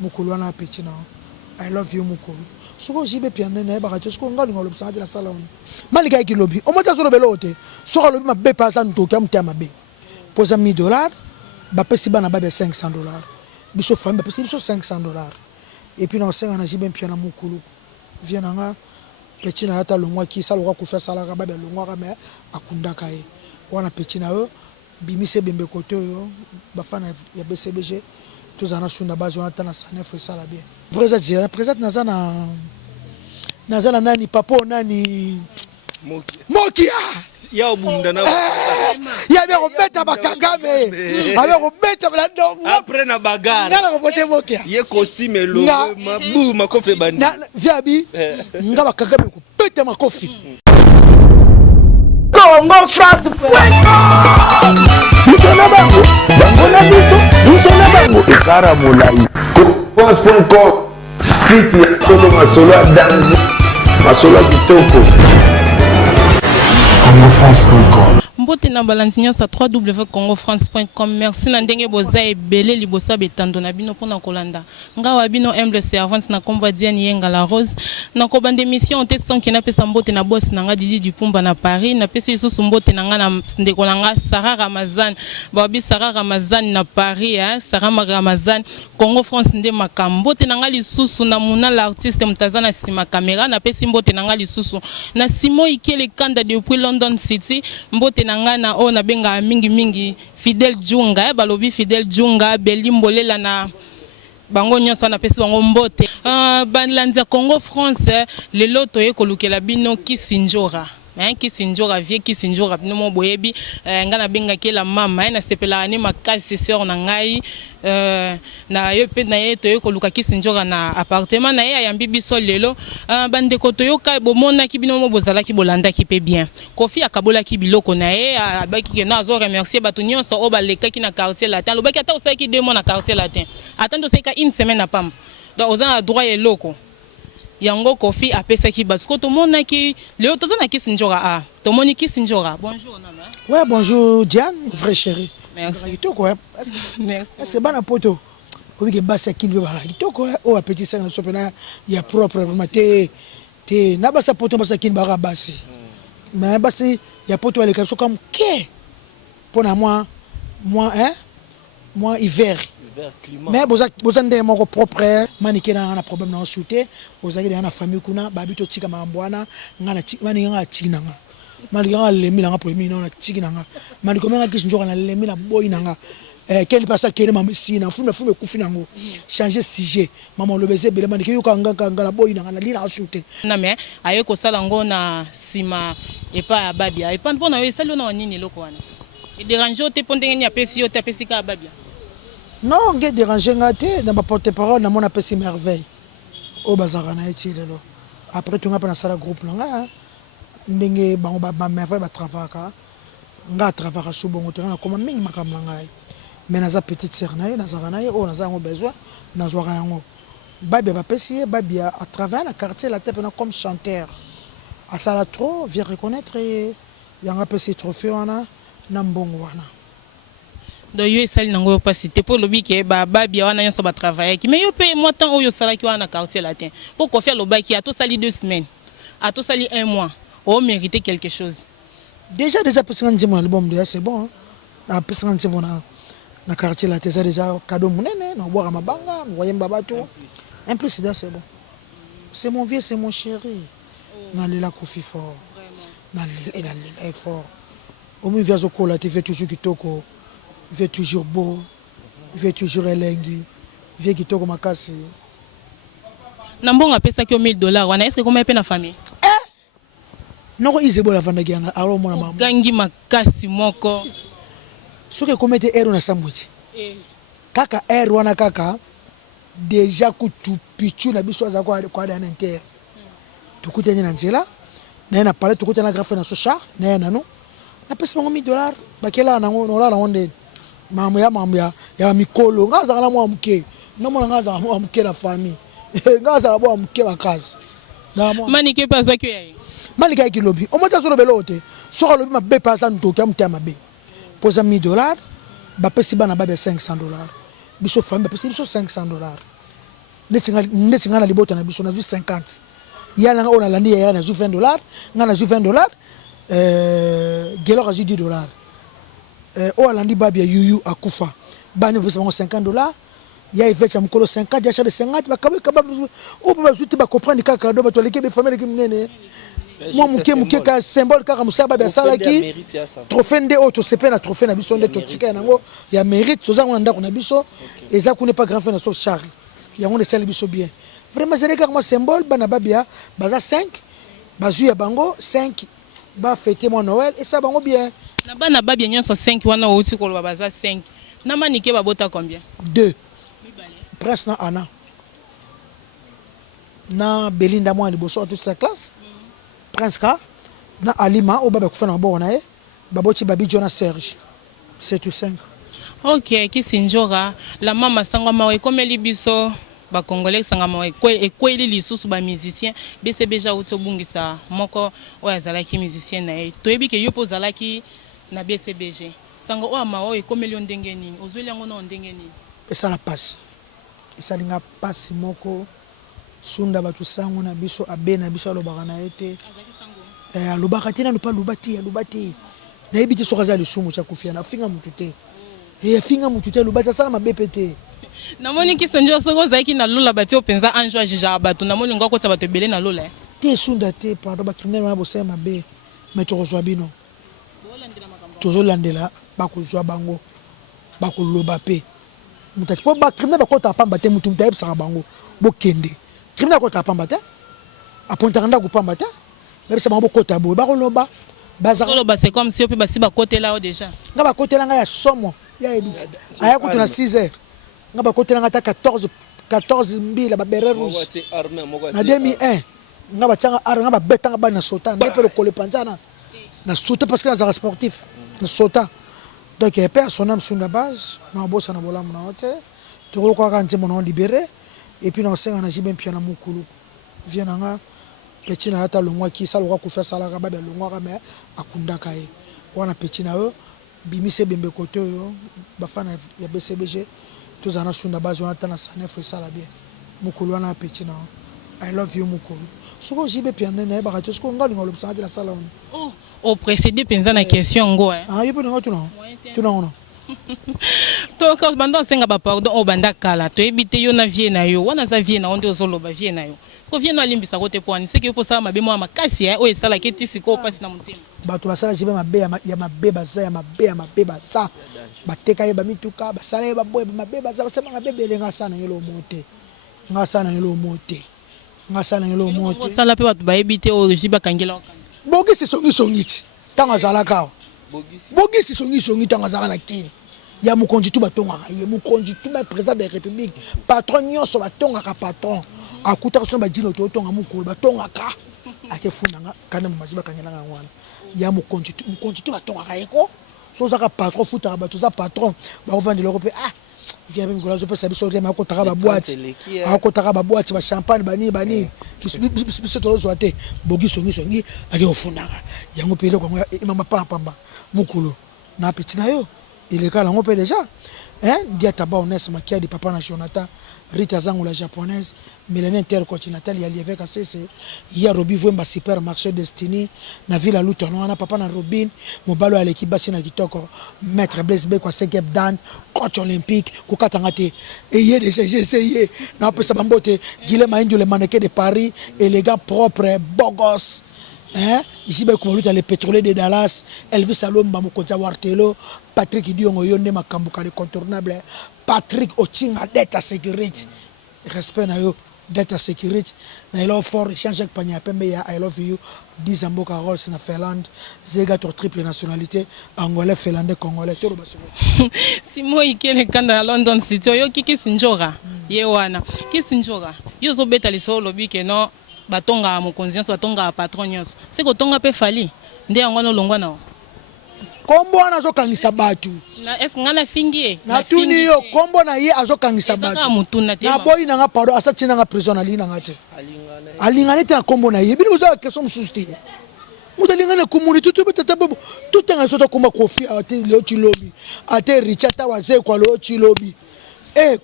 mukulu wana petit na I love you mukulu soko jibe piano na ba ka soko ngali ngolo bisanga la salon malika ki lobby o mota solo belote soko lobby mabe pasa ntoki amtia mabe posa $1000 ba pesi bana ba $500 biso famille ba pesi biso $500 et puis na senga na jibe piano mukulu viens nga petit na ata longwa ki sala ko faire sala ka ba longwa ka me akunda kai wana petit na eux bimise bembe koto yo bafana ya BCBG tozana sunda base wana tana sana faut ça la bien présente nazana nani papo nani mokia ya obunda na ya bien robeta bakangame alors robeta la donc après na bagarre ngala ko voter mokia ye costume lo mabu makofi bandi viabi nga bakangame ko peta makofi Congo France Misona bango bango na biso misona bango ikara mulai France.com site ya tolo masolo ya danger masolo kitoko CongoFrance.com Mbote na balanzi nyonso www.congofrance.com. Merci na ndenge boza ebele liboso betando na bino pona kolanda. Ngawa bino humble servante na komba Diane Yenga la Rose. Na ko bande mission te son ki na pesa mbote na boss na nga Didi Dupumba na Paris. Na pesa isusu mbote na nga na ndeko na nga Sarah Ramazan. Babi Sarah Ramazan na Paris Sarah Ramazan Congo France nde makambo te na nga lisusu na muna l'artiste mtazana sima kamera na pesa mbote na nga lisusu. Na Simo Ikele Kanda depuis London City mbote nangana o na benga mingi Fidel Junga balobi Fidel Junga Belimbolela na bango nyonso na pesi bango mbote banlanza Congo France lelo toye kolukela bino Kisinjora Kisinjora vie Kisinjora bino mo boyebi ngana benga kela mama na sepela ani makasi sœur na ngai na yo pe na ye toye koluka Kisinjora na appartement na ye ya bibiso lelo bande ko toyoka bomona ki bino mo bozala ki bolanda ki pe bien Kofi akabola ki biloko na ye abaki ke na zo remercier batu nyonso o baleka ki na quartier latin lobaki ata osaki 2 mois na quartier latin attendre c'est une semaine na pam donc oza droit et loko yango Kofi apesa ki basko to mona ki leo toza na Kisinjora to moni Kisinjora bonjour nana ouais bonjour Diane vraie chérie merci to quoi merci c'est bana poto obi ke basa kinwe bala to quoi o apeti sanga so pena ya propre te na basa poto basa kin bara basi mais basi ya poto ale so comme que pour moi hiver mais boza ndenge moko propre manike na problème na souté bozaki na famille kuna babito tika mambwana ngana nga tikinanga malika nga lemi na problème na tikinanga maliko menga Kisinjora na lemi na boy nanga quel passa kene mama sina fume kufi nango changer sujet mama lobeze bele manike yo kanga na boy nanga na lina souté na mais ayo ko sala ngo na sima epa ya babia epa mpona yo salo na nini loko wana e déranger te pondenge ni apesi yo te apesi ka babia. Non, on a dérangé dans ma porte-parole, dans mon appel merveille. Au bazar, on a été là. Après, tout le monde a passé le groupe. On a merveille à travailler. On a travaillé sur le bon terrain. Comme un ming makam langai. Mais on a petite sœur, on a besoin, on a rien. Babi a passé, Babi a travaillé dans le quartier, la tête comme chanteur. À ça, trop, vient reconnaître. Il y a un petit trophée, on a Nambongwana. Do yo esali nango pa cité pour lobi ke ba babia wana nyonso ba travailler ki mais yo pe moi temps oyo sala ki wana quartier latin pour ko faire le bac qui a tout sali 2 semaines a tout sali 1 mois on mériter quelque chose déjà personne dit mon album déjà c'est bon la personne dit mon na quartier latin c'est déjà cadeau munene na boire mabanga na yemba bato en plus c'est bon c'est mon vieux c'est mon chéri na lela Kofi fort na lela fort au mieux via zokola tu fais toujours kitoko. Il fait toujours beau, il fait toujours elengi, il fait kitoko makasi. Nambonga pesa ki $1000 wana est-ce que comment pe na famille? Non izebo la vanda giana alo mona mama. Gangi makasi moko. Soki komete ero na samwiti. Kaka ero wana kaka déjà kutu pichu na biso za kwa da na inter. Tukutanye na nzela na na pale tukutana grafe na socha na nanu. Na pesa bango $1000 bakela na ngona onde. Mamu ya mikolo ngaza kana mwa mke no mona ngaza mwa mke na famille ngaza mwa mke bakazi na mwa manike paso ki yayi malika ki lobi o mota so lobelote so lobi mabe pasa ntoki amtia mabe posa $1000 ba pesi bana ba $500 biso famille ba pesi biso $500 ndeti nga na libota na biso nazwi 50 ya nanga on a landi ya nazwi $20 nga nazwi $20 gelo azwi $10 o alandi babi ya yuyu akufa bani pesa bango $50 ya ifecha mukolo 50 ya chade 50 bakaba o ba zuti ba comprendre kaka do bato leke be famille ki mnene moi muke ka symbole kaka musaba ba sala ki trophée nde auto sepe na trophée na biso nde to tika nango ya mérite toza ngona ndako na biso eza ku ne pas grand frère na so Charles ya ngone sala biso bien vraiment c'est kaka moi symbole bana babia baza 5 bazu ya bango 5 ba fêter mon Noël et ça bango bien na bana babia nyonso 5 wana outi ko lo baza 5 na manike babota combien 2 Prince na Anna na Belinda moi liboso toute sa classe Prince ka na Alima o baba kufana maboko na ye baboti babi Jonas Serge c'est tout 5 OK Kisinjora la mama sangwa mawe komeli biso ba congolais sangwa mawe ekweli lisusu ba musicien BCBJ utobungisa moko o azalaki musicien na ye toyebi ke yopo zalaki na BCBG sanga o amawe ekomeli ondenge nini ozweli yango na ondenge nini esa na passe esalinga pasi moko sunda batu sango na biso abe na biso alobaka na ete alobaka te nano pa alobati na yebi te soki aza lisumu tya kufia na afinga mutu te afinga mutu te alobati asala mabe pe te namoni Kisinjora soko ozalaki na lola bati openza anjo ajijaka bato namoni ngo akotisa bato ebele na lola te sunda te pardon bakriminele wana bosala mabe me tokozwa bino tozolandela bakozwa bango bakoloba pe mutati po ba criminel bakota pamba te mutu mutaye bisaka bango bokende criminel bakota pamba te aponta kanda ko pamba te bisa bango bokota bo bakoloba bazakoloba c'est comme si opi basi bakotela o déjà nga bakotela nga ya somo ya ebiti aya kutuna 6h nga bakotela nga ta 14 mbila ba berer rouge na 2001 nga bachanga ar nga babetanga ba na sota ndepe le kole panzana na sota parce que na sportif na sota. Donc, il y a personne sur la base, on a bossé dans le bolam, on a libéré, et puis on a dit bien pied na mukulu. Viens nga petit na hata longwa ki sala kwa kufa sala ka ba longwa ka me akunda kai. Wana petit na yo bimise bembe koto yo bafana ya BCBG tous ana sur la base on a na sanef sala bien. Mukulu wana petit na I love you mukulu. Soko jibe pied na ba ka to soko ngali ngolo bisanga la sala. Oh au précédé penza na question ngo ah yepo ngo tu non to ka banda senga ba pardon o banda kala to ebite yo na vie na yo wana za vie na onde ozoloba vie na yo ko vie no alimbisa kote poani c'est que po sa mabe mo makasi o esala ke tisiko pasi na mutema bato basala jibe mabe ya mabe baza ya mabe baza bateka ye ba mituka basala ye ba boy mabe baza basema mabe belenga sana yelo mote nga sana yelo mote sala pe bato ba ebite o jiba kangela bogisi songi tanga zalaka bogisi songi tanga zalaka na kini ya mukonji tu batongaka ye mukonji tu ba président de la république patron nyonso batongaka patron akuta so ba dino to tonga mukulu batongaka akefundanga kana maziba kangelanga ngwana ya mukonji tu batongaka yeko so zaka patron futa ba to za patron ba ovandi l'Europe viens même golazo pesa biso rema ko taka ba boîte akotaka ba boîte ba champagne bani biso to zo ate bogi songi ake ofundanga yango pele kwa mama pamba mukulu na petit na yo il kala ngo pe déjà dia taba honnête makia di papa na Jonathan Rita zangu la japonaise Mélanie intercontinentale ya lieve kasese ya Robi Vwemba supermarché Destiny na ville à Lutono na papa na Robin mobalo ya l'équipe basi na kitoko maître Blaise Beko 5e dan coach olympique kokatanga te et hier déjà j'ai essayé na pesa bambote Guilhem Maindio le mannequin de Paris et les gars propres beaux gosses ici ba ko luta les pétroliers de Dallas Elvis Alomba mokonza Wartelo Patrick Diongo yonde makambuka de contournable Patrick Ochinga d'être sécurité respect na yo d'être sécurité na ilo fort Jean-Jacques Pagna Pembe ya I love you 10 amboka Rolls na Finlande zega to triple nationalité angolais finlandais congolais to basimo Simo ikele kanda London City yo Kisinjora ye wana Kisinjora yo zo beta lisolo bike no batonga mo conscience batonga patron nyonso c'est ko tonga pe fali nde yango no longwa na kombo wana azokangisa batu na est ngana fingie na tuni yo kombo na ye azokangisa batu na boyi na nga pardon asa tina nga prison ali na ngate alingana te kombo na ye bini boza question mususti muta lingana kumuni tutu betata bobo tutanga sota komba kofi ate leo chilobi ate richata waze kwa leo chilobi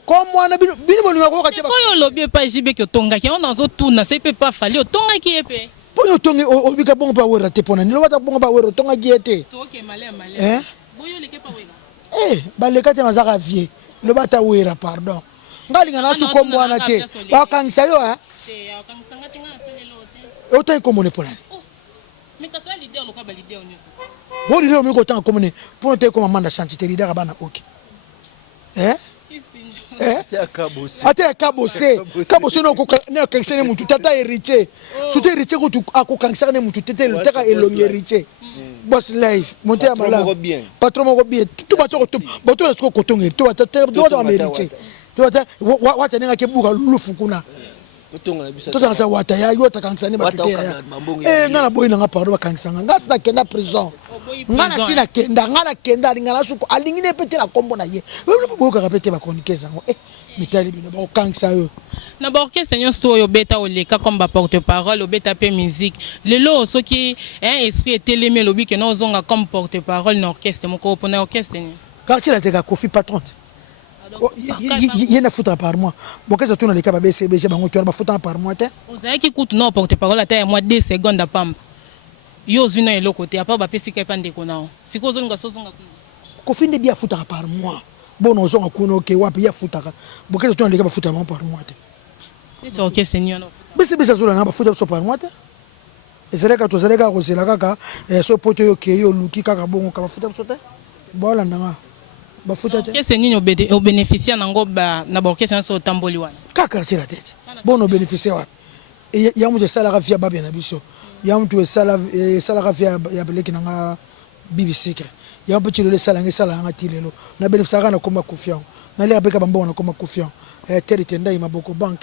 comme moi na bino bolinga ko kate ba Oyo lobi pa jibe ki otongaki on nazo tuna so pe pas fali otongaki epe. Ponyo tongi obika bongo pa wera te pona ni lobata bongo pa wera tongaki ete. Toke malé. Boyo leke pa wega. Baleka te mazaka vie lobata wera pardon. Ngalinga na su kombo wana te. Ba kangisa yo Te akangsanga tinga asalelo te. Autant komone pona. Mais kata leader loka ba leader onyoso. Bon leader mi ko tan komone pour te comme manda chantier te leader bana OK. Ate kabose no ko ne kangsene mutu tata héritier. Surtout héritier ko ko kangsane mutu tete le taka elongi héritier. Boss life monter à mala. Patron moko bien. Tout bato ko bato la ko kotonge. Tout bato héritier. Tout bato wata nenga ke buka lufu kuna. Tota wata ya yo takangsane ba tete ya. Ngana boy nga paro ba kangsanga. Ngasa kenda prison. Ngana sina kenda ngana kenda ngana suko alingine pete la kombo na ye. Wewe boka kapete ba konikeza ngo. Mitali bino ba kangsanga yo. Na ba orchestre nyo sto yo beta oleka comme ba porte-parole o beta pe musique. Lelo soki esprit eteleme lobi ke no zonga comme porte-parole na orchestre moko pona orchestre ni. Quartier la teka Kofi patron. Yena foutra par moi. Boka ça tourne les cas BCBG bango tu ba foutra par moi te. Ozaki kutu no porte-parole ata moi 2 secondes à pamba. Yo zuna elo côté apa ba pesi kai pande kona. Siko zonga sozonga kuna. Kofi ne bien foutra par moi. Bon on zonga kuna OK wapi ya foutra. Boka ça tourne les cas ba foutra par moi te. C'est OK seigneur no. BCBG zula na ba foutra par moi te. Ezaleka to zaleka ko zela kaka so poto yo ke yo luki kaka bongo ka ba foutra so te. Bola nanga. Qu'est-ce que nous bénéficions na orchestre so tamboli wana kaka c'est la tête bon nous bénéficier wa ya mu salaire via babia na biso ya mu salaire via ya beleki nanga BBC ya mu le salaire nga tilelo na bénéficier na koma confiant na le abeka bambo na koma confiant teritenda ima boko bank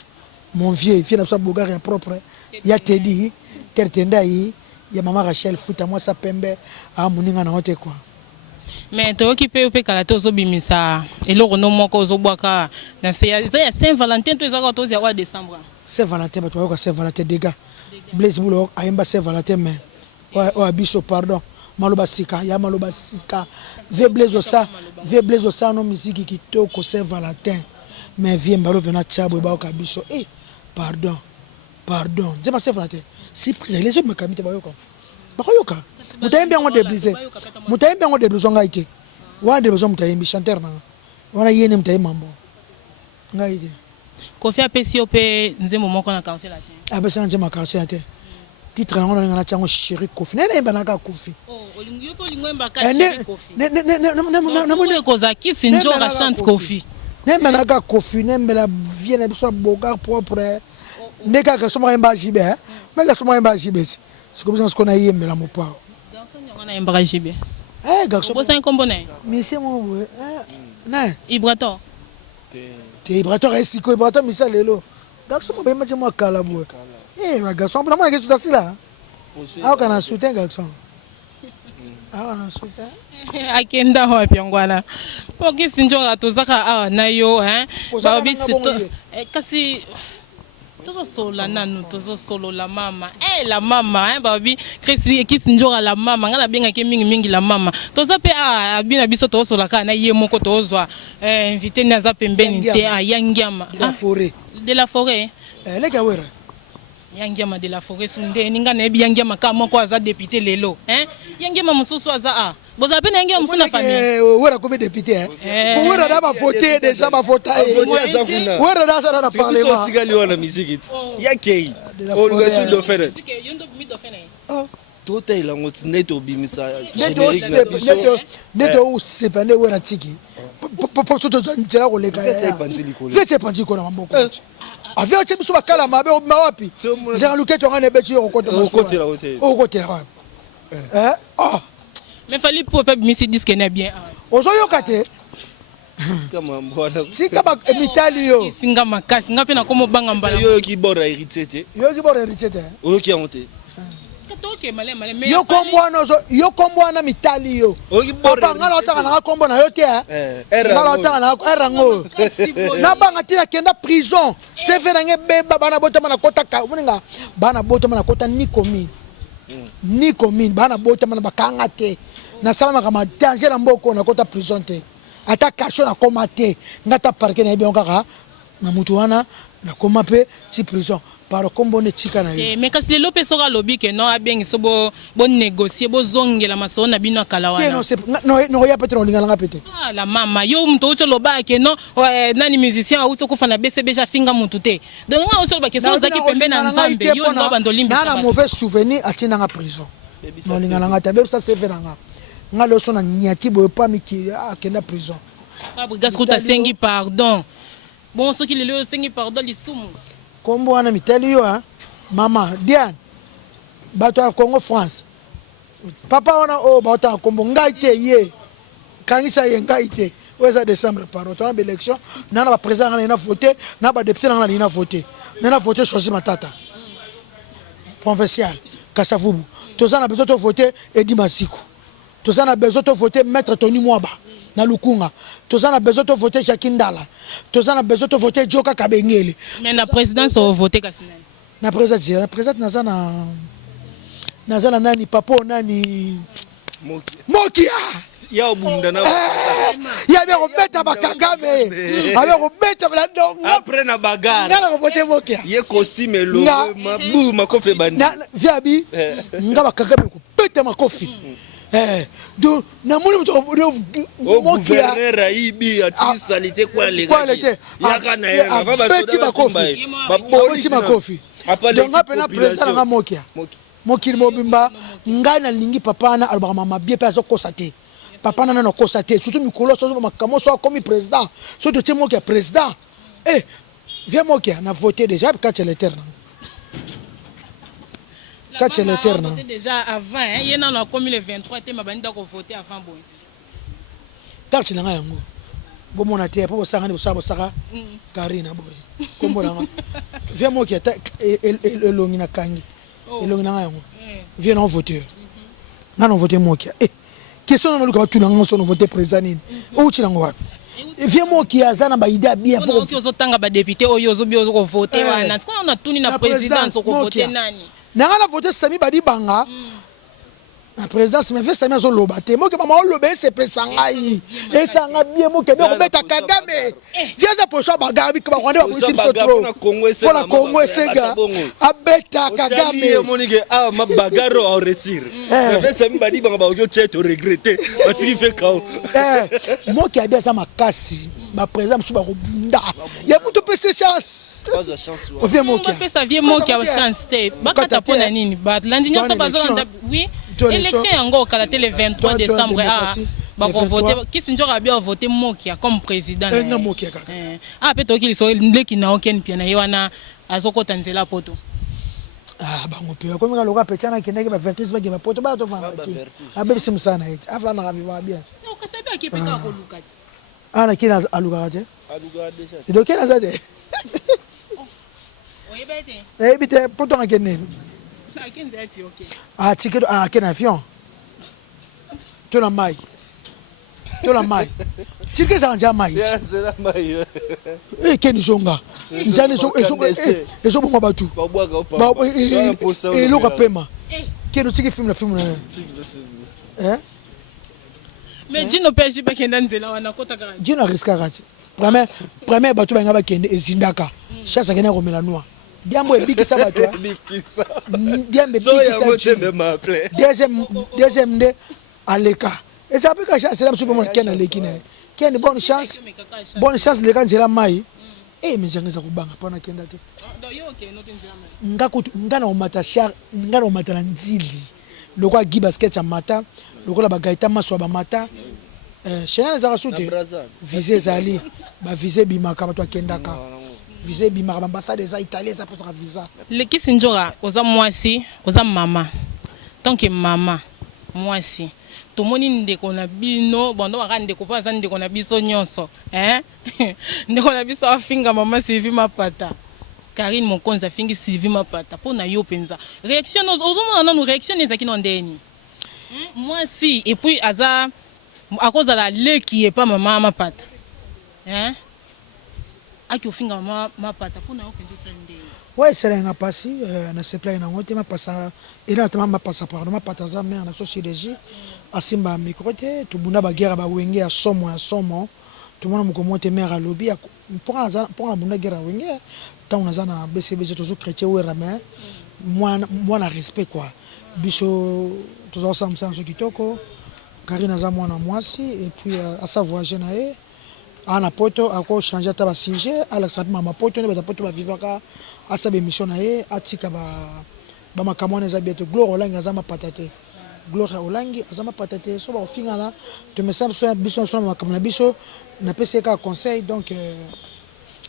mon vieux na sa bogari propre ya tedi teritenda yi ya mama Rachel futa moi sa pembe a muninga na hote quoi. Mais to occupé pe kala to zo bimisa eloko no moko zo bwaka na Saint-Valentin to ezaka to ya décembre. Saint-Valentin bato yoka Saint-Valentin dega Blaise Boulot ayemba Saint-Valentin mais o abiso pardon maloba sika ya maloba sika ve Blaise osa no musique kitoko Saint-Valentin mais vie mbalo pena chabo ba ka biso pardon nzema Saint-Valentin si prise les autres me kamite ba yoka bakoyoka mutayembe ngo debliser ngaite wa debliser mutayembe chanteur na wana yene mutayembe mambo ngaite Kofi apesi ope nzembo moko na cancel ate abesa nzema cancel ate titre na ngona ngana chango chéri Kofi nene mba naka Kofi olingi yopo lingwemba ka chéri Kofi na mone kozaki sinjora chante Kofi nene naka Kofi nene la vie na biso boga propre neka ka soma mba jibe meka soma mba jibe c'est comme ça qu'on a yembe la mopa on a un JB. Garçon. Vous un component. Mais c'est mon ouais. Non. Ibrator. T'es Ibrator et si quoi Ibrator mais ça lelo. Garçon moi ben moi kala boue. Garçon pour moi qu'est-ce que c'est là? Ah on a soutien garçon. Ah on a soutien. Akenda wapi ngwana. Poki sinjora tozaka na yo Ba bisi to kasi tozo solo la mama la mama babi Chris Kisinjora la mama ngala benga ke mingi la mama toza pe abina biso to solo ka na ye moko tozwa invité na za pembeni te yangiama de la forêt les gawera yangiama de la forêt sunde ninga na yangiama ka moko aza député lelo yangiama mususu aza boza pe na yangiama mususu na famille wera ko be député pour wera da ba voter déjà ba voter wera da ça na parlement tigali wana musique yake olga do fere tota ila ngoti neto bimisa neto sepande wera tiki po soto nzela ko leka ya vete panzi ko na mamboko avec ce biso bakala mabe mawapi zera luketo ngane betu okotela mais fallait pour pas misi disque na bien ozoyoka te sika ba mitali yo singa makasi nga pe na komo banga mbala yo ki bora héritier te yo ki honte katoke male yo kombwana mitali yo papa ngala otaka na kombo na yo te ngala otaka na erango na banga tina kenda prison seve na nge beba bana botama na kota ka muninga bana botama na kota nikomi bana botama na bakanga te na salama kama danger na mboko na kota prison te ata cachot na koma te ngata parquet na bien kaka na mutu wana na koma pe ti prison par kombo ne tika na yo mais kasi lelo pe soka lobi ke non abengi so bo négocier bo zongela maso na bino kala wana non ya peut-être on lingala pete ah la mama yo mto ucho loba ke non nani musicien auto ko fana BCB ja finga mutu te donc nga ucho loba ke so zaki pembe na nzambe yo ndo bando limbi na mauvais souvenir atina nga prison non lingala nga tabe ça c'est fait nga lo so na nyaki bo pa miki akenda prison Fabrigas kuta sengi pardon bon so ki lelo sengi pardon lisumu kombo wana miteli yo mama Diane bato ya Congo France papa wana o bato ya kombo ngai te ye kangisa ye ngai te oza décembre paro to na élection na ba président na voter na ba député na voter na voter choisir matata provincial Kasavubu tozana besoin de voter Edi Masiku tozana besoin de voter maître Tony Mwaba na Lukunga tozana besoin de voter Jacques Ndala tozana besoin de voter Joka Kabengele mais na présidence au voter kasina na président nazana nani papo nani Mokia ya obunda na ya bien robeta bakagame avec robeta la après na bagarre na voter Mokia ye costume lo mabu makofi bandi na viabi nga bakagame ko peta makofi donc na moni muto Mokia gouverneur aibi ati sanité kwa legalité yaka na yena va beti makofi baboti makofi donc apena président nga Mokia mokili mobimba ngai na lingi papa na alobaka mama bien pe azokosa te papa na na kosa te surtout mikolo so makamo so comme président so to tie Mokia président viens Mokia na voter déjà quand c'est l'éternel quand c'est l'éternel déjà avant il y en a comme le 23 te mabandi ko voter avant boy quand c'est nga yango bo mona te po sanga ni bo saka Karina boy kombo na viens Mokia elongi na kangi elongi na yango viens en voter na non voter Mokia question na luka tuna ngo so no voter président nini o tshila ngo wapi viens Mokia azana ba idée bien faut que zo tanga ba député oyo zo bio ko voter wana c'est qu'on a tuni na présidence ko voter nani na nga voter Sami Badi Banga na présidence mais fait Sami zo loba te Mokia mama o lobe se pesa ngai esanga bien Mokia be ko beta Kagame viens za poso bagabi ka ba kwande ba polisi so trop pour la Congo sega abeta Kagame monike ma bagaro au réussir mais fait Sami Badi Banga ba oyo tcheto regretter batiki fait kao Mokia bien ça makasi ba président musu ba robunda ya puto pese chance chance viens Mokia pesa viens Mokia chance te bakata pona nini ba landinya so bazona oui élection yango kala le 23 décembre ba ko voter kisi njora bien voter Mokia comme président na Mokia kaka pe to kili so ndeki na oken pia na yewana azokota nzela poto bango pe ko minga loka petana kendeke ba 26 ba poto ba to vanga ki abe simu sana eti afana ka viva bien no kasabe akipeka ko lukati ana kina aluka je déjà donc kina zade oyebete bite poto ngakene akinzati okay ticket kena avion to la mai ticket za nja mai keni zonga nzani eso bonga batu loka pema keno tiki film na mais Dino peji ba kenda nzela wana kota kaka Dino riska kati premier batu ba ngaba kende ezindaka chasa kena ko melanwa Diambo ebikisa bato bikisa Diambo ebikisa deuxième de aleka et ça peut que chance là super ken aleki na ken bonne chance le kan zela mai mais jangeza kubanga pana kenda te ngana omata char ngana omata na nzili lokwa gi basket ya mata lokola bagaita maswa ba mata chenana za kasute viser zali ba viser bimaka bato akendaka viser bimaka ambassade za italien ça pour visa le kisinjora oza mwasi oza mama tant que mama mwasi tomoni ndeko na bino bondo wakande ko paza ndeko na biso nyonso ndeko na biso afinga mama Sylvie Mapata Karine Mokonza fingi Sylvie Mapata pona yo penza réaction ozomona nanu réaction ezaki no ndeni mwasi et puis aza à cause de la leki et pas maman Mapata aki ofinga mapata mpona yo penza esali ndenge ouais esalenga mpasi na seplai nango te mapasa enatama mapasa pardon mapata aza mare na so chirurgie asimba micro te tobunda baguerre bawenge ya somo tomona mokomo te mare alobi mponga na bunda guerre ya wenge ntango naza na bcbc tozo chrétien wera me mwana respect quoi biso toza kosala mosala so kitoko Karine aza mwana mwasi et puis asa voyage na ye ana poto ako changer ata ba sujet alakisa mpe mama poto ne bata poto bavivaka asaba émission na ye atika bamakambo wana eza biete Gloire Olangi aza mapata te Gloire Olangi aza mapata te so bakofingana tomesa biso na makambo na biso napesi ye kaka conseil donc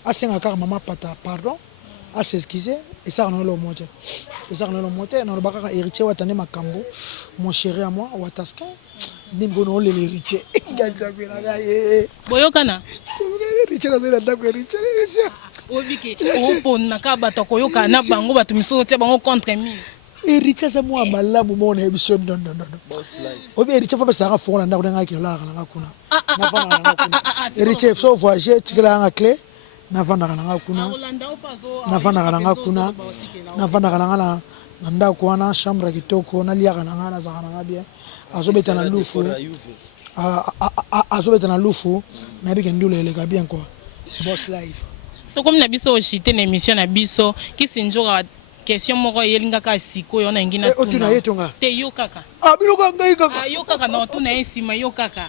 asenga kaka mama pata pardon asexcuse esaka na lo mote nalobaka kaka héritier wata nde makambo mon chéri à moi wataskin nimbo no lele héritier ganjabelaka ye boyokana héritier nazali na ndako héritier obike opona kaka bato koyoka na bango bato misusu tia bango contre mi héritier aza mwa malamu moko na yebiso non obi héritier fo pesaka fongo na ndako ndenge akelolaka nanga kuna héritier so voyage tikelaka nga clé navandaka nanga kuna navandaka nanga na ndako wana chambre ya kitoko naliaka nanga nazalaka nanga bien azobeta na lufu nayebike ndula eleka bien quoi boss life tokomi na biso ochite na émission na biso kisi nzoka question moko eyelingaka sikoyo na ngina otuna ye tonga te yo kaka biloko ngai kaka yo kaka na otuna ye nsima yo kaka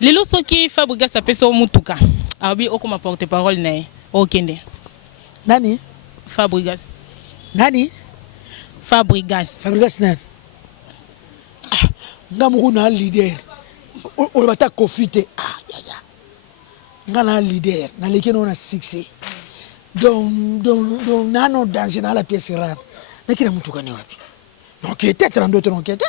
lelo soki Fabregas apesa o mutuka abi okoma porte parole na ye okende nani Fabregas nani nani nga moko na leader oyo bata kofi te nga na leader naleki nao na succès donc nano danger na la pièce rare nakina mutuka ne wapi nokete ata na ndoto nokete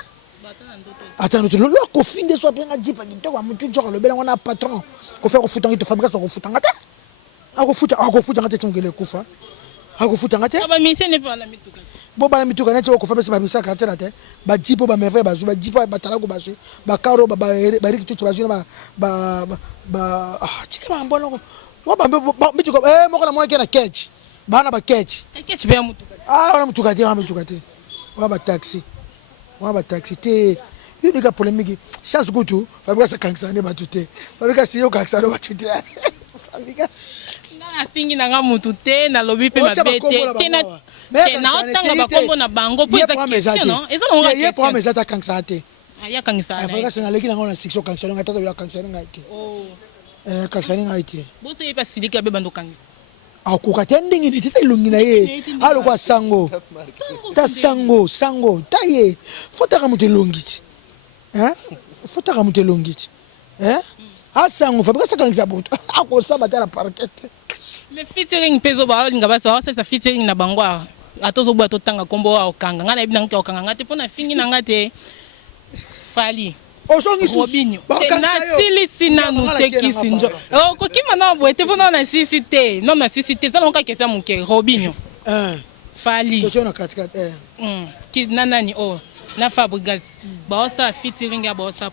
ata na ndoto lo kofi nde so aprenga jipa kitoko mutu nzoka lobela ngona patron kofa kofuta ngito Fabregas kofuta ngata akofuta ngata tongele kufa akofuta ngata aba mission ne pas la mituka bo bana mituka neti okofa pesa babisaka te na te bajipo bamerveille bazwi bajipo batalako bazwi bakaro bariki tutu bazwi na tika bambonoko mituka moko na mwana ke na ketch bana baketch be ya mutuka wana mutuka te wana bataxi te yo nika polémique chance kutu Fabregas akankisa ne batu te Fabregas yo kankisa ne batu te Fabregas afingi nanga mutu te nalobi mpe mabe te na otanga bakombo na bango po eza question non eza longa question ye problème eza ta kankisa te ya kankisa na Fabregas na leki nanga na section kankisa nga tata ya kankisa nga te kankisa nga te boso ye pasilika be bando kankisa akoka te ndenge ni tete lungi na ye aloko sango ta sango ta ye fotaka mutu elongi ti asango Fabregas akankisa boto akosamba te na parquet mais featuring pezo ba linga basa sa featuring na bango atozo bwa totanga kombo wa okanga ngana ebi nanga okanga ngate pona fingi nanga te fali osongi Robinho na silisi nanu te kisinjo kokima na boete pona na sisi te non na sisi te tala nka kesa muke Robinho fali to na katikati ki nanani na Fabregas ba osa featuring ya ba osa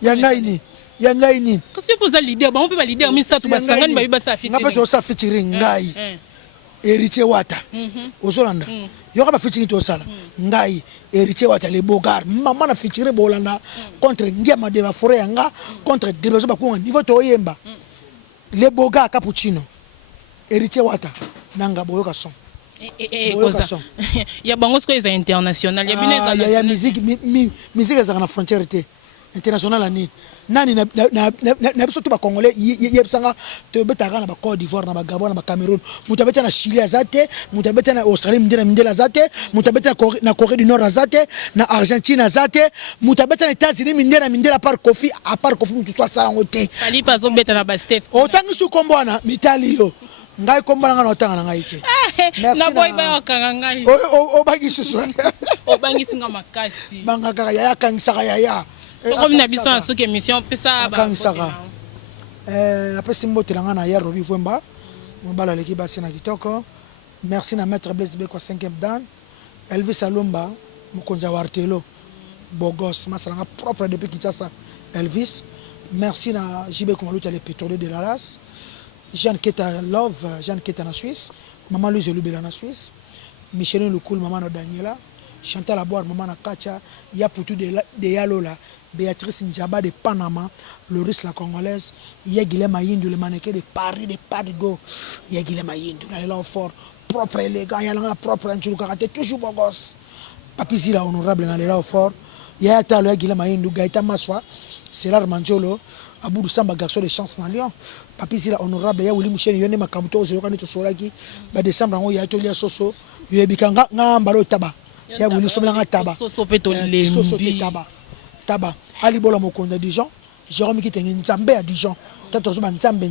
ya ngai ni kasi poza leader ba on peut ba leader mi sa to basangani ba biba sa featuring ngapa to sa featuring ngai héritier wata ozolanda yoka ba featuring to sala ngai héritier wata le bogar mama na featuring bolanda contre ndiama de la forêt yanga contre debezo ba ko niveau to yemba le bogar cappuccino héritier wata nanga boyoka son ya bango sko eza international ya bineza ya musique ezaka na frontière te international ani nani na biso to ba congolais yebsanga to betaka na ba Côte d'Ivoire na ba Gabon na ba Cameroun mutabeta na Chili azate mutabeta na Australie mindela azate mutabeta na Corée du Nord azate na Argentine azate mutabeta na États-Unis mindela par Kofi à part Kofi mutu so sala ngote ali pa zo beta na ba state otangi su kombwana mitali yo ngai kombana ngana otanga na ngai te na boy ba okanga ngai o bangi susu o bangi singa makasi banga kaka ya kangsaka ya comme na biso na soki émission pesa ba napesi mbotela nga na ya Robi Vwemba mobala leki basi na kitoko merci na maître Blaise Beko 5e dan Elvis Alomba mokonzi wa Artelo Bogos masalanga propre depuis Kinshasa Elvis merci na JB Komaluta le pétrolier de la race Jeanne Keta Love, Jeanne Keta na Suisse, maman Louise Lubela na Suisse, Micheline Lukul, maman na Daniela, Chantal Aboire, maman na Katia, Yapoutou de Yalola, Béatrice Ndjaba de Panama, Loris la Congolaise, Yegile Mayindou, le mannequin de Paris, de Parigo, Yegile Mayindou, là fort, propre élégant, yalanga propre, un karaté, toujours beau gosse. Papi Zila honorable dans là fort, Yaya Talo, Yegile Mayindou, Gaïta Maswa, Sérar Mandiolo, Abou Samba garçon de chance dans Lyon, Papi Zila honorable, Yaya Willy Mouchen, Yone Makamuto, Zéokane Tosolaki, Décembre, Yaya Tolia Soso, Yebikanga, Ngambalo Taba, Yaya Willy Somlanga Taba, Soso Taba. Taba Ali Bola Mokonda Dijon, Jérôme qui tenait Nzambe à Dijon, Tato Zuba Nzambe,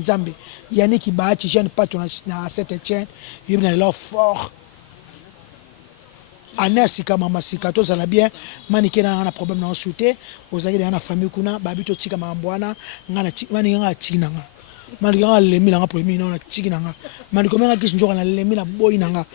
Yannick qui bat Jeanne Paton à Saint-Etienne, il y a là fort. Anasika Mama Sika, tout ça va bien, Maniké n'a un problème dans le soutien, aux aguets de la famille Kuna, Babito Tika Mamboana, Manianga Tinanga, Manianga Lemina pour le Minon, Tikinanga, Manikomanga qui se joue à la Lemina Boinanga.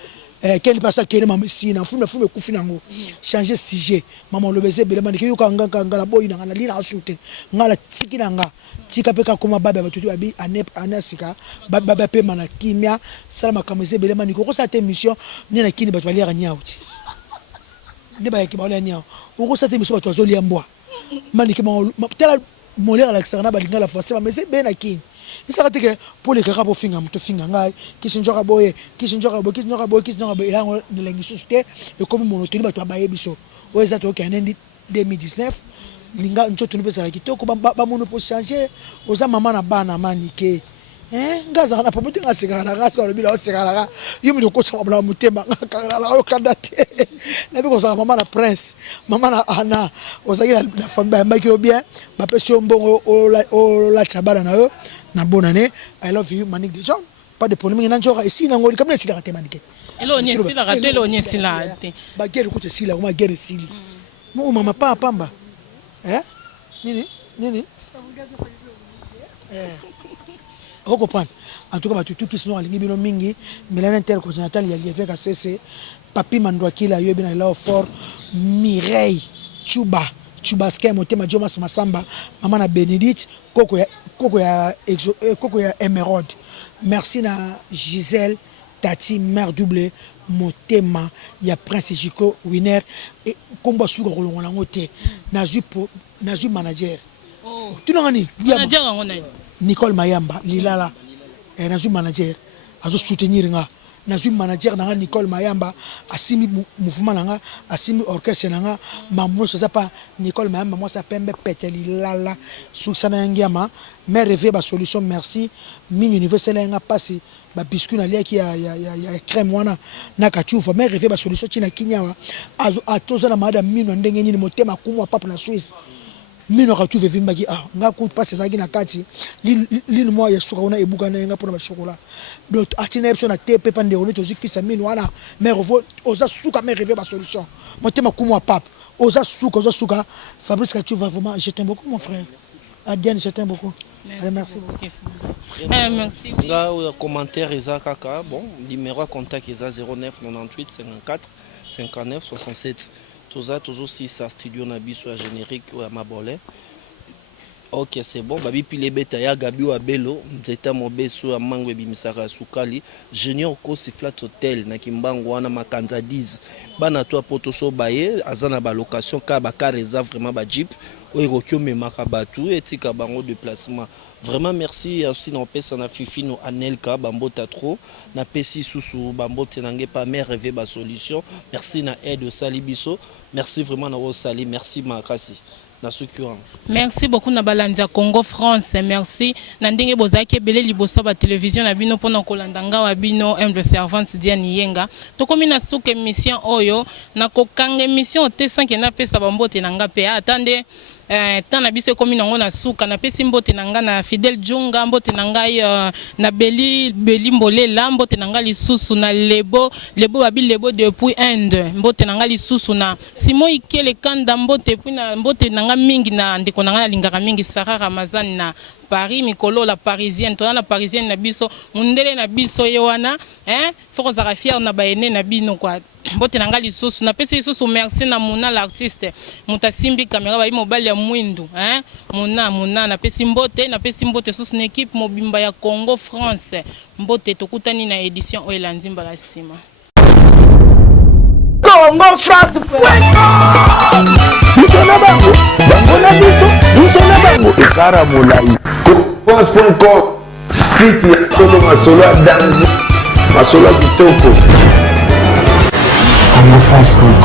Quel passage qui est ma messine, fou Koufinango, changer sujet, maman le baiser, Béléman, qui est Kanga boy, n'a lina shooting, n'a la Tikinanga, Tikapeka Kuma Baba, tu as dit Anasika, Baba Pemana, Kimia, Salama Kamese, Béléman, qui a cette émission, ni la Kini Batwali à Niaouti. Ne pas qui parle à Niaou, ou cette émission à Zoli en bois. Manikima, tel Molaire Alexandra Balinga la fois, mais c'est bien à qui. Il s'arrête que pour les carabos finga, muto finga ngai, qui sont déjà boy, qui sont déjà boy, et là on ne les suscite et comme monotone ba to baye biso. O ezato ki anendi 2019, linga nchoto nipesa la kitoko ba mono pour changer, oza mama na bana manike. Ngaza na popote ngasekana ngasa lo bila osekana. Yo muto ko sa bla mutema ngakala la okandate. Na biko sa mama na prince, mama na ana, ozaki la famille ba ki bien, ba pesi mbongo o la chabara na yo. Na bonne année, I love you, Manik Dijon. Pas de problème, il y a un ici, dans le cabinet, c'est la raté Maniké. Elo on est là, raté, elo on est là. Bah, guerre, écoute, si là, on va guerre ici. Moi, maman, pas pamba. Hein? Nini. Vous comprenez? En tout cas, tout qui sont à l'Ingibino Mingi, Mélanie Intercontinental, il y a fait qu'à cesser. Papi Mandouakila, il y a là fort. Mireille, Chubaske, Motema Jomas Masamba, Maman na Bénédicte, Koko ya Emeraude. Merci na Gisèle, Tati, Mère Double, Motema, il y a Prince Jiko, Winner, et Komba Suga Rolonga Ngote, Nazu manager. Tu n'as rien. Nicole Mayamba, Lilala, Nazu manager, Azo soutenir nga. Nazu manager nanga Nicole Mayamba, asimi mouvement nanga, asimi orchestre nanga, maman ça pas Nicole Mayamba, moi ça pembe peteli lala, suksana ngiama, mais rêver ba solution merci, mini universel nga passé, ba biscuit na lia qui ya crème wana na kachufa, mais rêver ba solution tina kinyawa, azo atoza na madame mino ndenge ni motema kumwa papa na Suisse. Mino ka tuve vimbaki nga ku passe za na kati lini mo ya suka ona ebuka na nga pona ba chocolat donc atina epso na tepe pande on tozikisa mino wana mais revo oza suka mais rêver ba solution motema kumwa papa oza suka Fabrice Katu va vraiment je t'aime beaucoup mon frère Adiane je t'aime beaucoup. Merci beaucoup. Merci. Nga commentaire eza kaka bon numéro contact eza 09 98 54 59 67. Toujours si ça studio na biso ya générique ou à Mabolé. Ok, c'est bon. Babi pile beta ya Gabi wa Belo, nzeta mobeso ya mangwe bimisaka sukali, Junior ko Siflat Hotel na Kimbangu wana makanza 10. Bana to potoso baye azana ba location ka ba ka réserve vraiment ba jeep oirokyo memaka batu etika bango déplacement. Vraiment merci aussi na pesa na Fifi no Anelka bambota trop na pesi susu bambote nange pas mais rêver ba solution. Merci na aide Salibiso. Merci vraiment na Sali, merci makasi. Merci beaucoup na balanza Congo France. Merci. Nandenge bozaki belé liboso ba télévision na bino pona kolandanga wa bino humble servante Diane Yenga. To komi na suka émission oyo na kokanga émission te sans que na pesa bambote nanga pe attendez tant na biso komi nango na suka na pesi mbote nanga na Fidel Junga mbote nanga na Beli Mbolela mbote nanga lisusu na lebo babi lebo depuis Inde mbote nanga lisusu na Simon Ikele Kanda mbote puis na mbote nanga mingi na ndeko nanga na lingaka mingi Sarah Ramazan na Paris mikolo la parisienne to na parisienne na biso mundele na biso yewana faut qu'on fier na baene na bino quoi mbote na nga lisusu napesi lisusu merci na Muna l'artiste moto asimbi caméra bayi mobali ya mwindu Muna napesi mbote susu na équipe mobimba ya Congo France mbote tokutani na édition oyo elandi mbala nsima Congo France biso na bango na biso na bango ekara molai France.com site ya tolo masolo ya danger masolo ya kitoko Congo France.com